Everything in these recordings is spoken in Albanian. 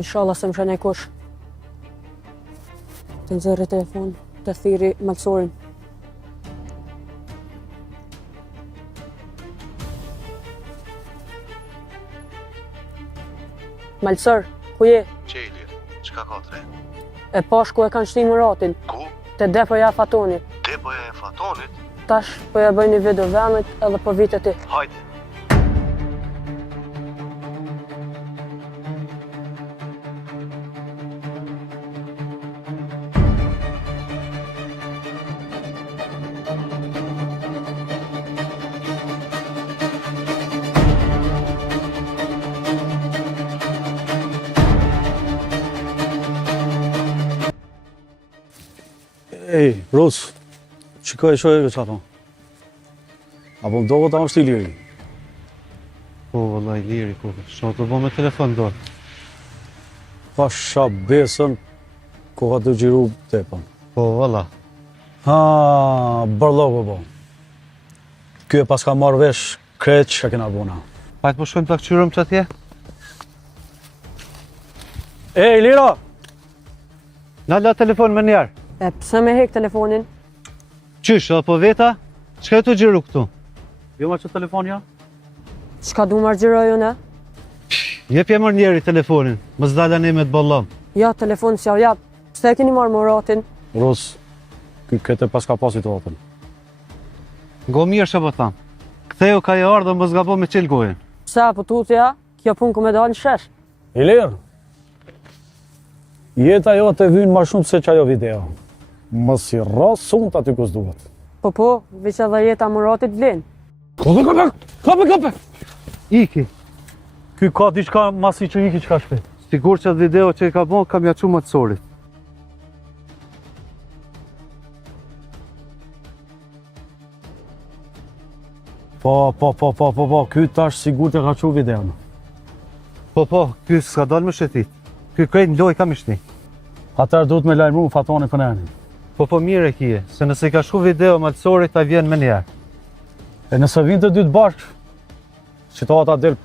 Inshallah se më shënej kush. Të nxerri telefon, të thiri Malsorin. Malsor, ku je? Qeli, çka ka tre? E pash ku e kanë shti Muratin. Ku? Te depoja e Fatonit. Depoja e Fatonit? Tash po ja bëj një video vemit edhe po vite ti. Hajde. Ej, Rus, qikoj shojeve që ato. Apo më dogo ta është i liri. Po, vëllaj, liri, po. Shumë të bo me telefon dorë. Pa sha besën, ko ka të gjiru tepën. Po, vëlla. Ha, bërlogo po. Ky e pas ka marrë vesh kreç që kena bona. Hajtë po shkojmë të këqyrëm që atje? Ej, Lira! Na la telefon më njerë. E pse me hek telefonin? Qysh, apo veta? Qka e të gjiru këtu? Jo ma që telefonja? Çka du margjiroj unë? Jepje mërë njeri telefonin, më zdala ne me të bollon. Ja, telefon s'ja jap. Pse e keni marrë Muratin? Rus, ky kete pas ka pasit otën. Ngo mirë shë po thamë. Kthejo ka e ardhë më zgabo me qelë gojën. Pse po tutja, kjo punë ku me dalë në shesh. Ilir, jeta jo të vynë ma shumë se qajo video. Mos i rras sunt aty kus duhet. Po, veç edhe jeta Muratit vlen. Kape! Iki, Ky ka diçka masi që iki që ka shpet. sigur që atë video që i ka bon, kam ja qumë atësorit. Po, ky tash sigur të ka qu videon. Po, ky s'ka dalë më shetit. Ky krejt në loj kam ishti. Atër duhet me lajmru Fatoni për neni. Po, mirë e kije, se nëse i ka shku video më atësorit, ta vjen me njerë. E nëse vinë të dy të bashkë, situata del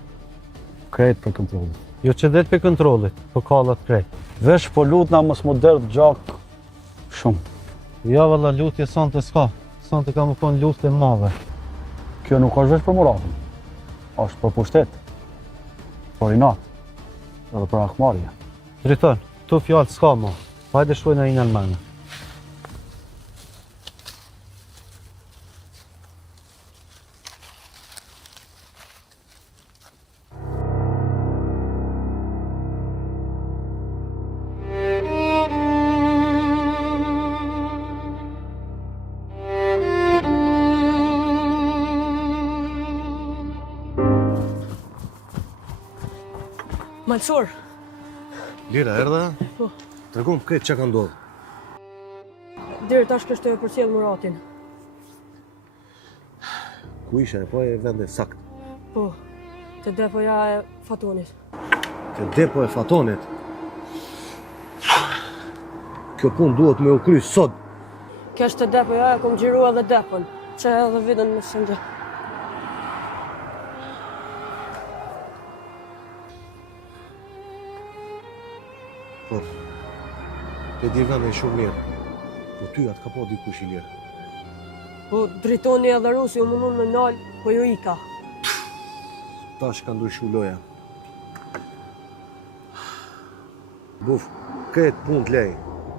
krejt për kontrollit. Jo që del për kontrollit, po kallat krejt. Vesh po lutna mos më derdh gjak shumë. Ja, valla, lutje sante s'ka. Sante ka më konë lutje madhe. Kjo nuk është veç për Muratin. Është për pushtet, për inat, edhe për akmarja. Driton, tu fjallë s'ka mo. Hajde shkojnë a i njën mene. Malsor, Lira, erdha? Po. Tregom këtë që ka ndodhë. deri tash kështu e përcjell Muratin. Ku isha e po e vende sakt? Po, te depoja e Fatonit. Te depo e Fatonit. Kjo punë duhet me u kry sot. Kjo është te depoja e kom gjiru edhe depon. Që edhe vidën në sëndje. Po, te di vende shumë mirë. Po ty atë ka po dikush i lirë. Po, dritoni edhe Rusi u mundun me nalë, po ju ika. Tash ka ndryshu loja. Buf, këtë punë t'lej.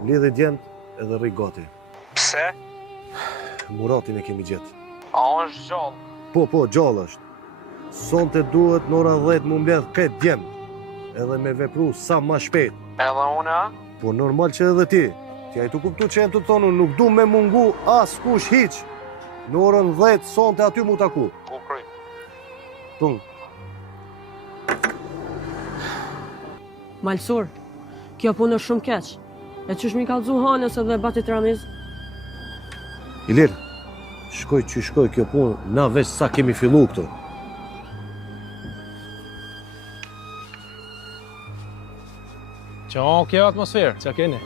Lidhe djemët edhe rri gati. Pse? Muratin e kemi gjetë. A është gjallë? Po, gjallë është. Sonte duhet në orën 10 mu mbledh këtë djemë. Edhe me vepru sa ma shpejt. Edhe une, a? Po normal që edhe ti. Ti ajtu kuptu që e të thonu, nuk du me mungu as kush hiq. Në orën 10 sonte aty mu taku. Ku kry? Tung. Malsor, kjo punë është shumë keq. E qysh mi kallzu Hanës edhe Batit Ramiz? Ilir, shkoj që shkoj kjo punë, na veç sa kemi fillu këtu. Qo, kjo atmosferë, që keni?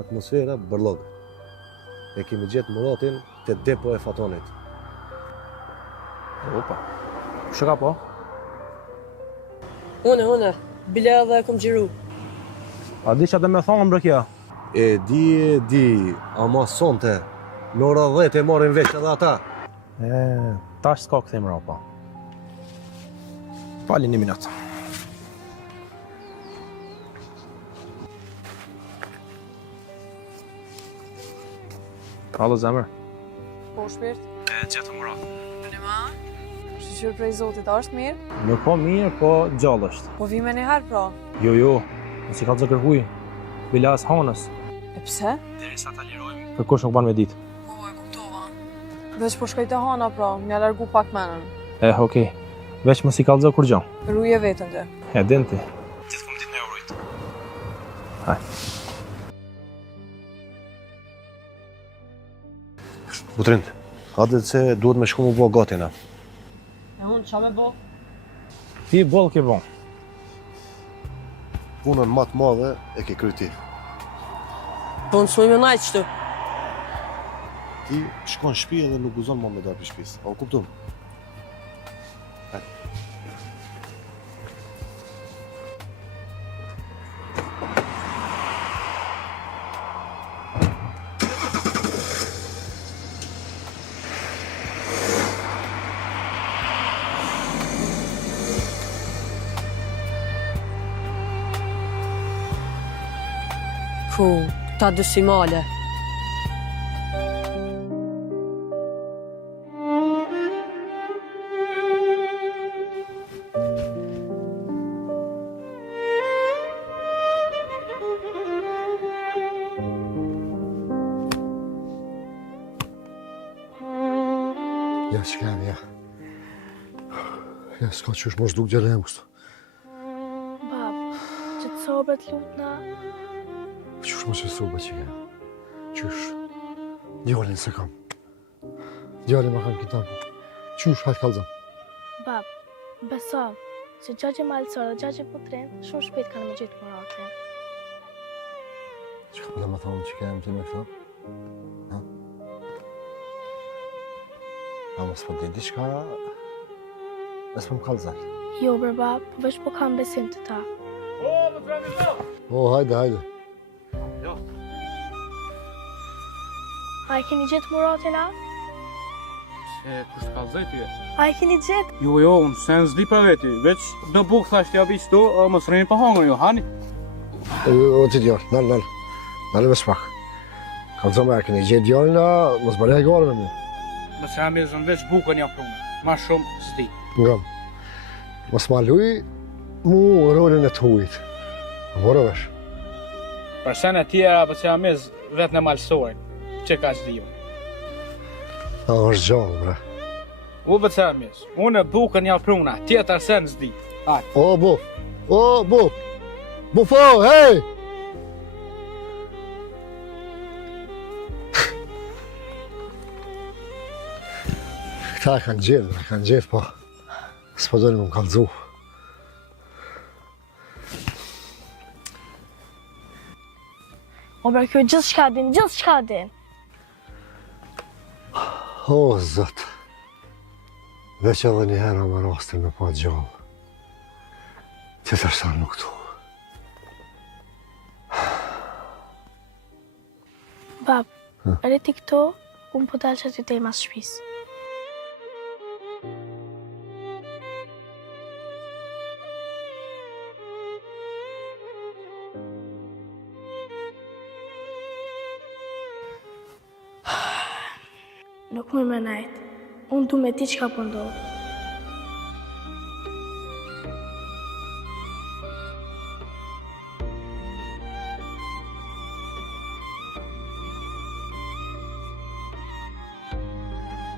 Atmosfera bërllog. E kemi gjetë Muratin te depo e Fatonit. Opa. Kush e ka po? Une, bile edhe e kom gjiru. A di që të me thonë bre kja? E di, ama sonte, në ora 10 e marrin veç edhe ata. Tash s'ka këthim rapa. Pali 1 minut. Alo zemër. Po shpirt, Gjetë Murat. në ma? Shqyqyr prej Zotit, a është mirë? Nuk po mirë, po gjallë është. Po vi me një herë pra. Jo, nësi ka të kërkuj. Bilas hanës. E pse? Deri sa ta lirojmë. Kërkush nuk ban me ditë. Po, e kuptova. Veç po shkoj te hana pra, mja largu pak menën. Okej. Veç më si kallëzo kur gjo. Ruje vetën të. E din ti. Gjithë kom ditë me urujt. Haj. Butrind, hajde se duhet me shku mu bo gati na. E unë qa me bo? Ti boll ke bon. Punën më të madhe e ke kry ti. Po unë s'moj me najtë qëtu. Ti shkon në shtëpi edhe nuk guzon më me darë për shtëpisë. A u kuptum? Ku, ta dësimale. Ja, që kemë, ja. Ja, s'ka qysh mos duk gjele e më kështu. Bab, që të sobret lutna, Qysh mos e soba që kemë. Qysh. Djallin se kam. Djallin ma kam kitabu. Qysh, hajtë kalzam. bab, beso, që gjagje malësor dhe gjagje putrin, shumë shpejt kanë me gjithë Muratin. Që ka përda më thonë që kemë ti me këto? Ha? A mos për di diçka, mes për më kalzaj. Jo, bre bab, veç po kam besim të ta. O, hajde. A e keni gjithë Muratin a? Kush të kalzoj ty e? A e keni gjithë? Jo, unë sen zdi për veti, veç në bukë thasht t'ja vi qëto, mos rejnë për hangër jo, hani? O, ti djallë, nalë me shpak. Kalzome, a keni gjithë djallë, mos bërja i gare me mu. Më që jam e zënë veç bukën ja prunë, ma shumë zdi. Ngam, mos ma luj mu rolin e të hujit. Vore vesh. Për sen e tjera, për që jam e zë vetë në malsorin, që ka zdi jo. A, është gjallë, bre. U për që jam e zë, unë e bukën ja pruna, tjetër sen zdi. Hajde. O, bu! Bufo, hej! Këta e kanë gjithë, po. S'po dojnë më kallëzu. O, bre, kjo gjithë shka din. O, zot. Veç edhe një herë më rastin me pa gjallë. Tjetër sa nuk tu. Bab, rriti këto, unë po dalë që ty te i mas shpis. Nuk më me najtë, unë du me ti që ka pëndohë.